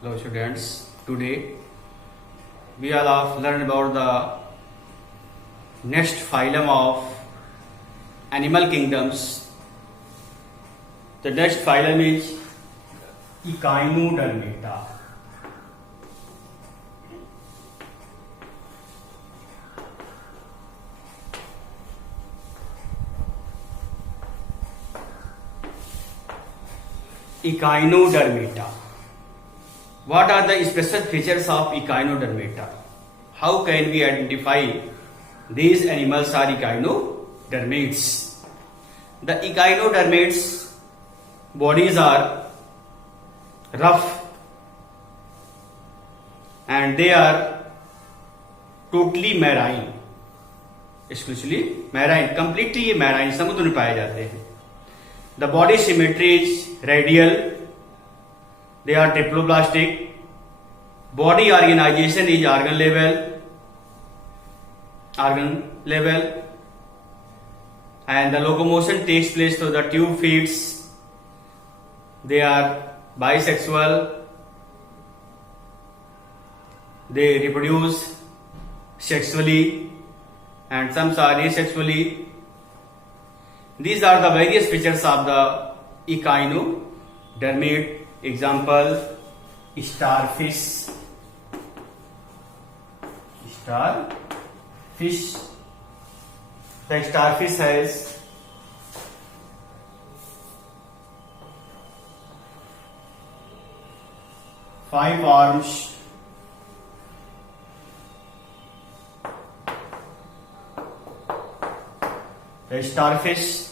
Hello students, today we all have learned about the next phylum of animal kingdoms. The next phylum is Echinodermata. Echinodermata. What are the special features of Echinodermata? How can we identify these animals are echinodermates? The echinodermates bodies are rough and they are totally marine, exclusively marine, completely marine, समुद्र में पाए जाते हैं. The body symmetry is radial. They are triploblastic. Body organization is organ level, and the locomotion takes place through the tube feet. They are bisexual. They reproduce sexually, and some are asexually. These are the various features of the echinodermate. Example: starfish. The starfish has five arms, the starfish,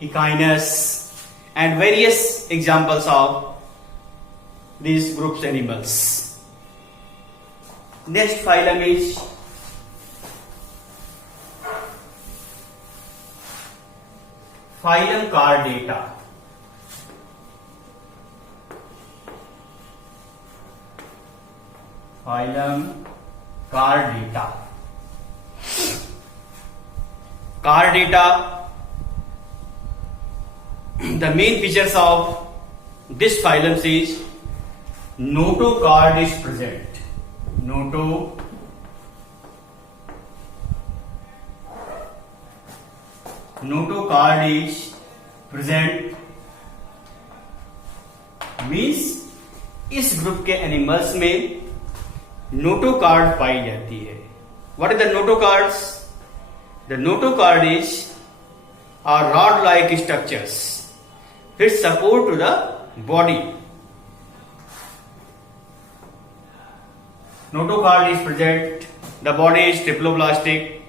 Echinus, and various examples of these groups animals. Next phylum is phylum Chordata. Phylum Chordata. Chordata. The main features of this phylum is notochord is present. Notochord is present means इस group के animals में notochord पाई जाती है. What is the notochords? The notochord are rod-like structures which support to the body. Notochord is present. The body is triploblastic.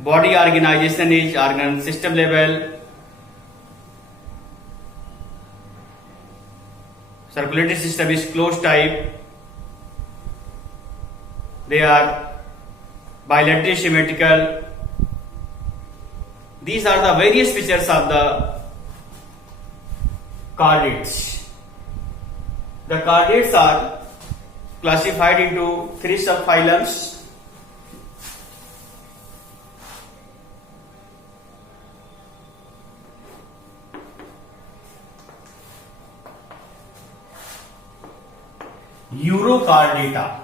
Body organization is organ system level. Circulatory system is closed type. They are bilaterally symmetrical. These are the various features of the chordates. The chordates are classified into three subphylums. Urochordata.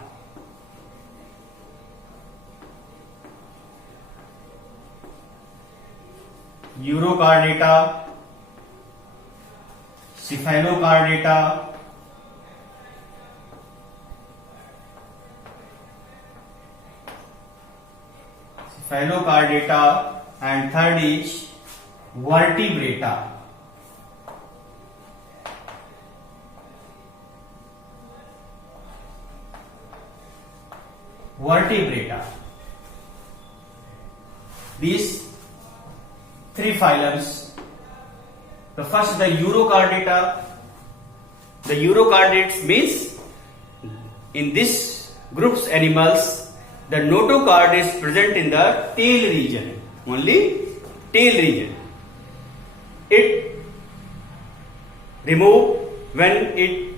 Urochordata, Cephalochordata, and third is Vertebrata. These three phylums. The first, the Urochordata. The Urochordates means in this group's animals, the notochord is present in the tail region, only tail region. It remove when it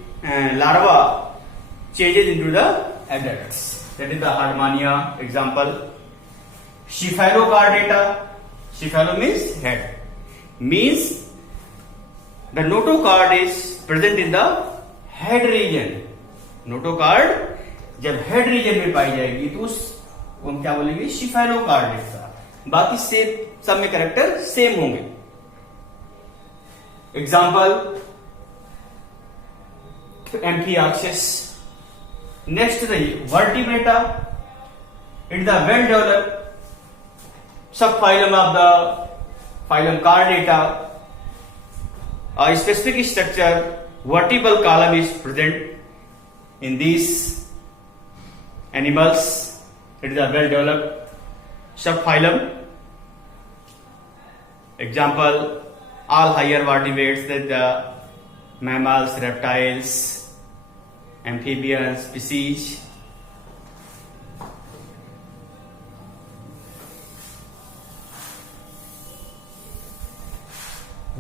larva changes into the adults. That is the Hardmania example. Cephalochordata. Cephalo means head. Means The notochord is present in the head region. Notochord जब head region में पाई जाएगी तो उस हम क्या बोलेंगे, शिफेनोकार्ड का। बाकी सब में कैरेक्टर सेम होंगे। Example amphioxus. नेक्स्ट रही vertebrata. It the well developed sub phylum of the phylum chordata. A specific structure, vertebral column is present in these animals. It is a well-developed subphylum. Example: all higher vertebrates, that the mammals, reptiles, amphibians, species.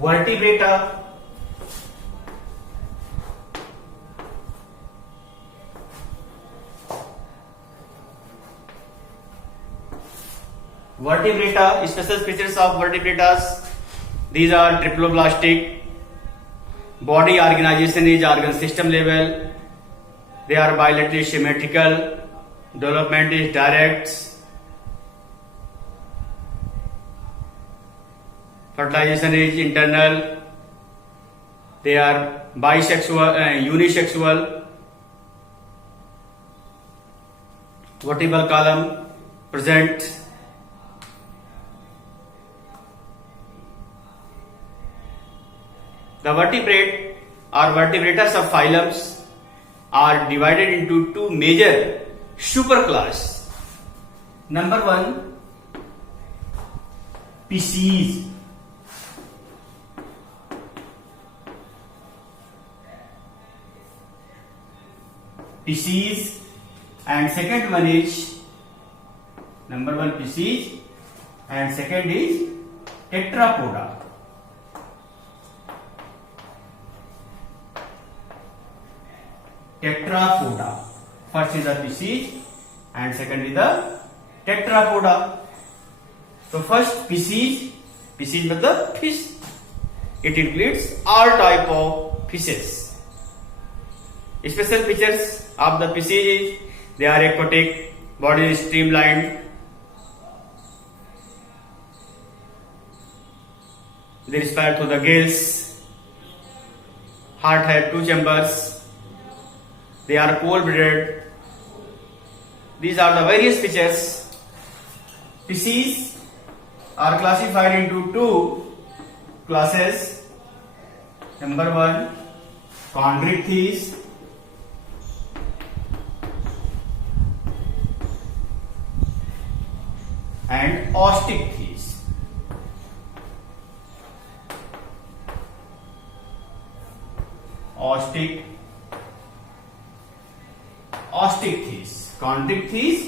Vertebrata. Vertebrata, special features of vertebratas. These are triploblastic. Body organization is organ system level. They are bilaterally symmetrical. Development is direct. Fertilization is internal. They are bisexual, unisexual. Vertebral column present. The vertebrate or vertebrata subphylums are divided into two major superclass. Number one, species. Species, and second one is number one species, and second is tetrapoda. Tetrapoda. First is the species and second is the tetrapoda. So first species मतलब fish. It includes all type of fishes. Special features of the species is they are aquatic, body is streamlined, they respire through the gills, heart have 2 chambers. They are cold-blooded. These are the various features. Species are classified into two classes. Number one, chondrichthyes. And osteichthyes. Osteichthyes, chondrichthyes,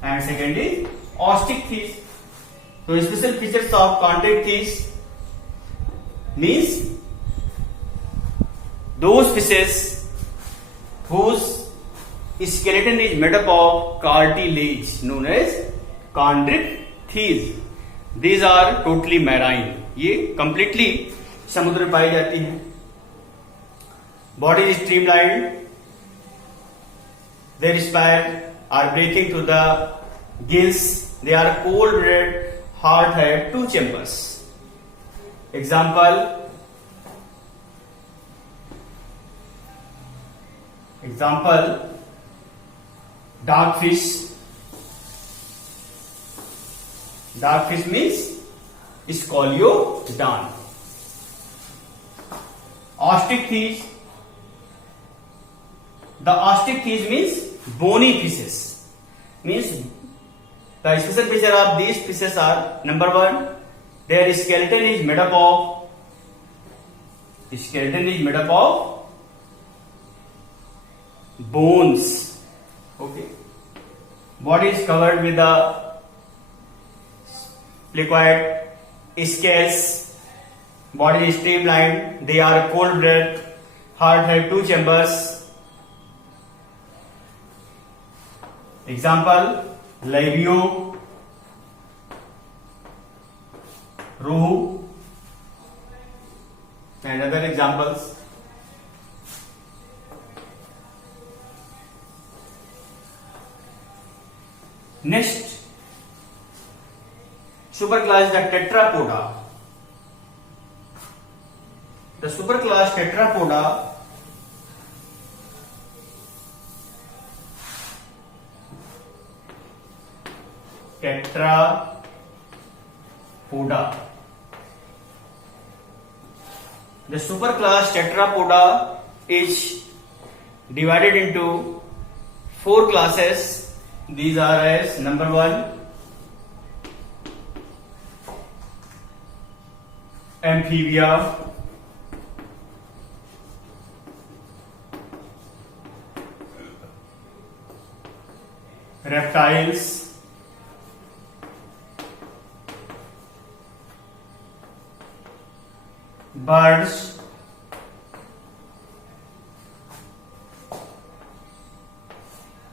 and second is osteichthyes. So special features of chondrichthyes means those fishes whose skeleton is made up of cartilage known as chondrichthyes. These are totally marine. ये completely समुद्र में पाई जाती हैं. Body is streamlined. They respire or breathing through the gills. They are cold-blooded. Heart have 2 chambers. Example: dogfish. Dogfish means scoliodon. Osteichthyes. The osteichthyes means bony fishes. Means the special feature of these fishes are: number one, their skeleton is made up of bones. Okay. Body is covered with the liquid scales. Body is streamlined. They are cold-blooded. Heart have 2 chambers. Example: labio, rohu, and other examples. Next, superclass the tetrapoda. The superclass tetrapoda The superclass tetrapoda is divided into 4 classes. These are as number 1, amphibia, reptiles, birds,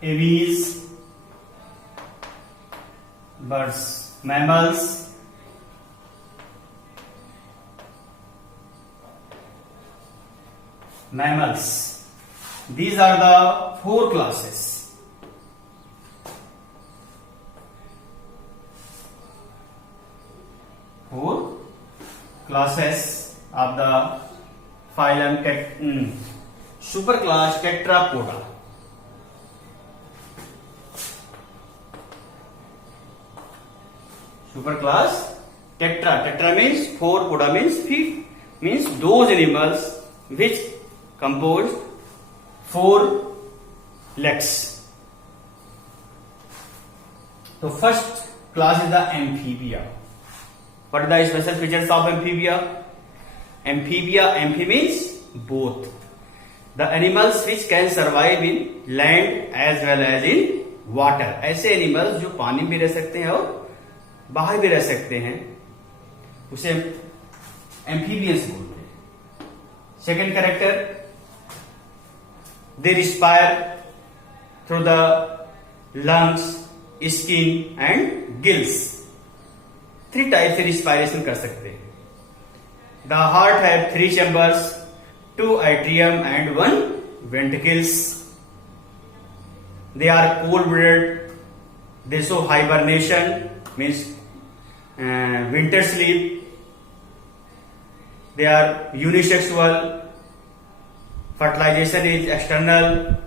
aves, birds, mammals, These are the 4 classes. Four classes of the phylum superclass Tetrapoda. Superclass Tetra means 4, poda means feet, means those animals which compose 4 legs. So first class is the amphibia. What are the special features of amphibia? Amphi means both. The animals which can survive in land as well as in water. ऐसे animals जो पानी में रह सकते हैं और बाहर भी रह सकते हैं, उसे एम्फीबियंस बोलते हैं. Second character, they respire through the lungs, skin and gills. 3 type से रिस्पायरेशन कर सकते हैं. The heart have 3 chambers, 2 atrium and 1 ventricles. They are cold-blooded. They show hibernation, means winter sleep. They are unisexual. Fertilization is external.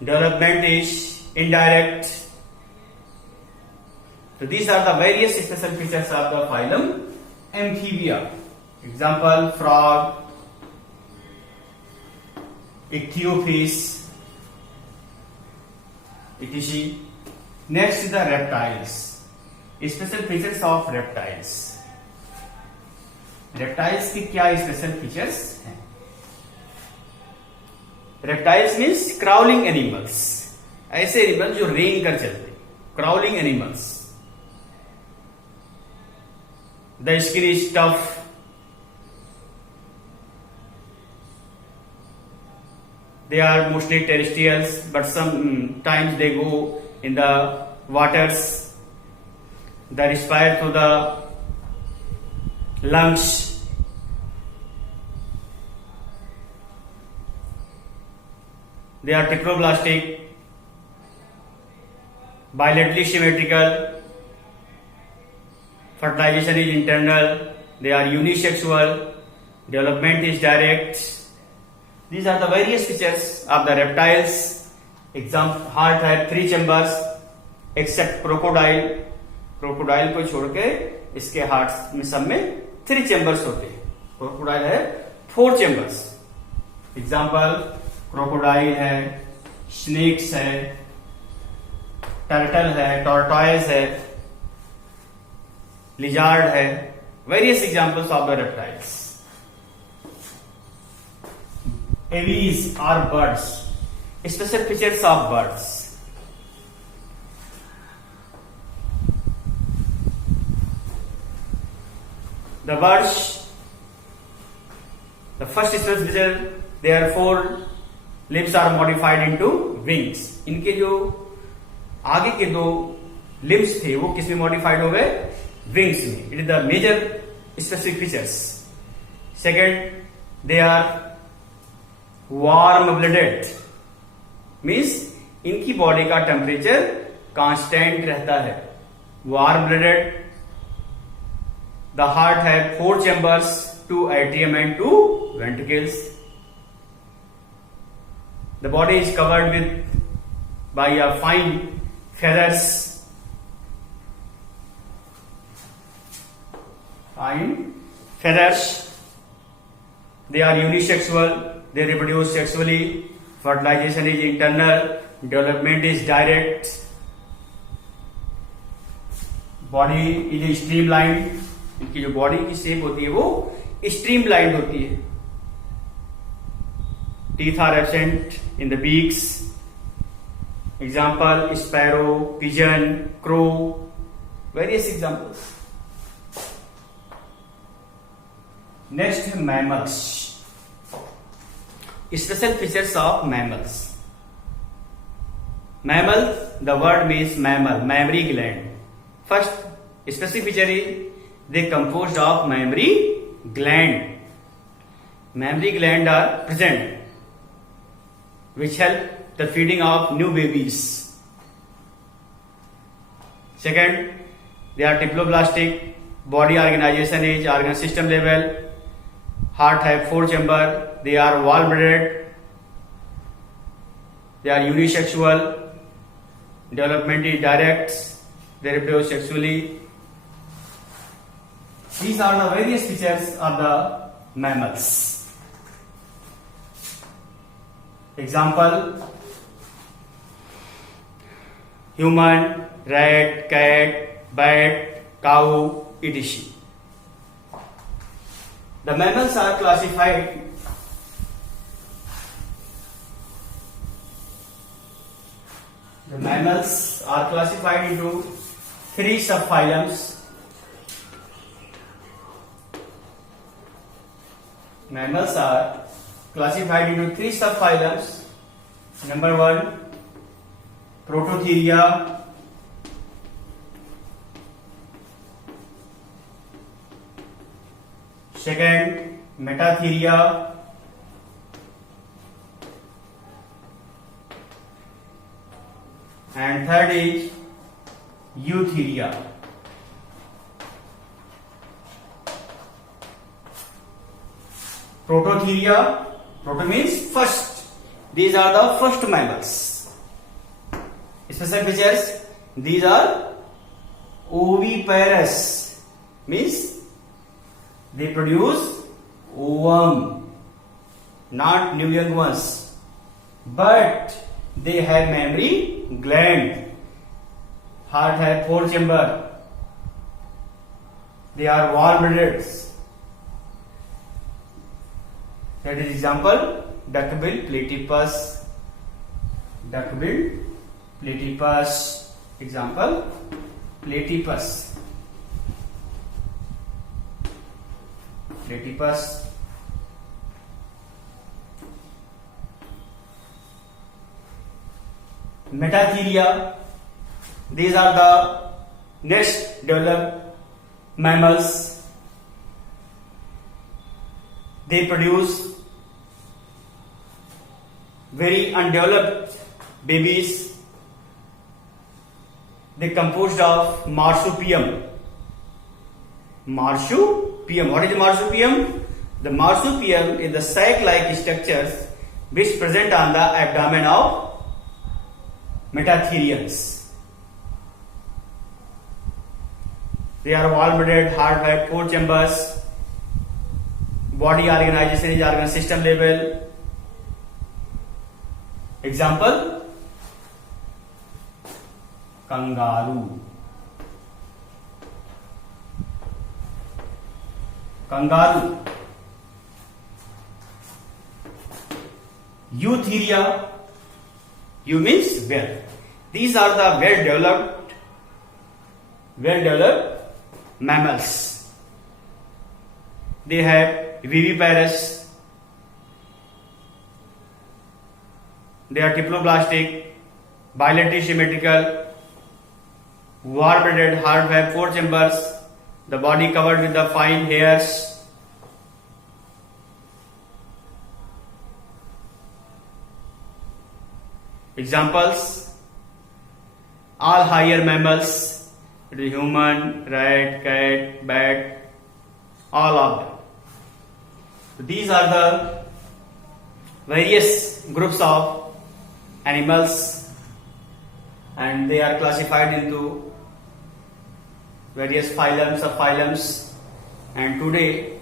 Development is indirect. So these are the various special features of the phylum Amphibia. Example: frog, ichthyofish, etc. Next is the reptiles. Special features of reptiles. Reptiles की क्या special features हैं? Reptiles means crawling animals. ऐसे animal जो रेंग कर चलते, crawling animals. The skin is tough. They are mostly terrestrials, but sometimes they go in the waters. They respire through the lungs. They are tetroblastic, bilaterally symmetrical. Fertilization is internal. They are unisexual. Development is direct. These are the various features of the reptiles. Example: heart have 3 chambers, except crocodile. Crocodile को छोड़ के इसके heart में सब में 3 chambers होते हैं. Crocodile है 4 चैम्बर्स. एग्जाम्पल: क्रोकोडाइल है, स्नेक्स है, टर्टल है, टॉर्टॉइज है, लिजार्ड है. Various examples of the reptiles. Aves are birds. Special features of birds. The birds, the first special feature, their 4 limbs are modified into wings. इनके जो आगे के 2 limbs थे वो किस में modified हो गए? Wings में. It is the major specific features. Second, they are warm blooded, means इनकी बॉडी का टेम्परेचर कांस्टेंट रहता है. Warm blooded. The heart have 4 chambers, 2 atrium and 2 ventricles. The body is covered with by a fine feathers. Fine feathers. They are unisexual. They reproduce sexually. Fertilization is internal. Development is direct. Body is streamlined. इनकी जो body की shape होती है वो streamlined होती है. Teeth are absent in the beaks. Example: sparrow, pigeon, crow. Various examples. Next, mammals. Special features of mammals. Mammal, the word means mammal, mammary gland. First, specific feature is they composed of mammary gland. Mammary gland are present, which help the feeding of new babies. Second, they are diploblastic. Body organization is organ system level. Heart have 4 chambers. They are warm-blooded. They are unisexual. Development is direct. They reproduce sexually. These are the various features of the mammals. Example: human, rat, cat, bat, cow, etc. The mammals are classified into 3 subphylums. Mammals are classified into 3 subphylums. Number 1, Prototheria. Second, Metatheria. And third is Eutheria. Prototheria. Proto means first. These are the first mammals. Special features: these are oviparous, means they produce ovum, not new young ones, but they have mammary gland. Heart have 4 chambers. They are warm-blooded. That is example: duckbill platypus. Duckbill platypus. Example: platypus. Platypus. Metatheria. These are the next developed mammals. They produce very undeveloped babies. They composed of marsupium. Marsupium. What is marsupium? The marsupium is the sac-like structures which present on the abdomen of metatherians. They are warm-blooded. Heart have 4 chambers. Body organization is organ system level. Example: kangaroo. Kangaroo. Eutheria. Eu means well. These are the well-developed mammals. They have viviparous. They are diploblastic, bilaterally symmetrical, warm-blooded. Heart have 4 chambers. The body covered with the fine hairs. Examples: all higher mammals, it is human, rat, cat, bat, all of them. So these are the various groups of animals, and they are classified into various phylums, subphylums, and today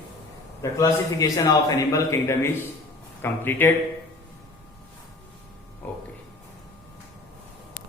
the classification of animal kingdom is completed.